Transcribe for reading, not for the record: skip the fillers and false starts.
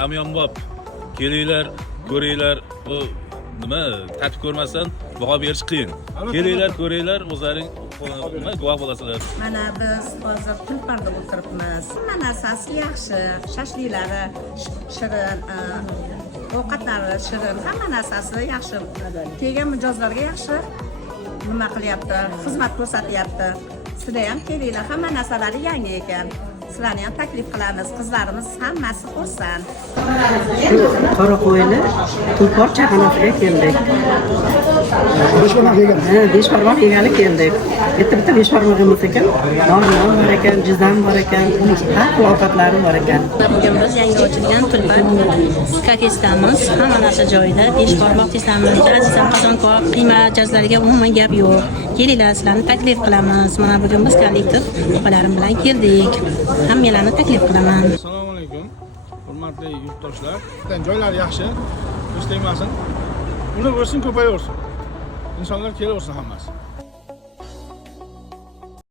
Hamyonbop kelinglar, ko'ringlar. Bu nima? Tatib ko'rmasdan baho berish qiyin. Kelinglar, ko'ringlar, o'zlaring nima guvoh bo'lasizlar. Mana biz hozir Tulparda o'tiribmiz. Hamma narsasi yaxshi, shashliklari shirin, ovqatlari shirin, hamma narsasi yaxshi. Kelgan mijozlarga yaxshi nima qilyapti, xizmat ko'rsatyapti. Sizlar ham kelinglar, hamma narsalari yangi ekan. Sizlarni ham taklif qilamiz. Qizlarimiz hammasi xursand. Shu Qorako'yli Tulpor chaqaloqqa keldik. Beshbarmoq yegali keldik. Bitta beshbarmoq emas ekan, non bor ekan, jizam bor ekan, har xil ovqatlari bor ekan. Bugun biz yangi ochilgan Tulpor kakesdamiz. Hamma narsa joyida. Beshbarmoq desamiz, azizam qazonkor, qiyma jazlariga umuman gap yo'q. Kelinglar, sizlarni taklif qilamiz. Mana bugun biz kollektiv opalarim bilan keldik. Hammalarni taklif qilaman. Assalomu alaykum. Hurmatli yurtdoshlar. Joylar yaxshi. Hech tegmasin. Uni o'rsin, ko'payaversin. Insonlar kelaversin hammasi.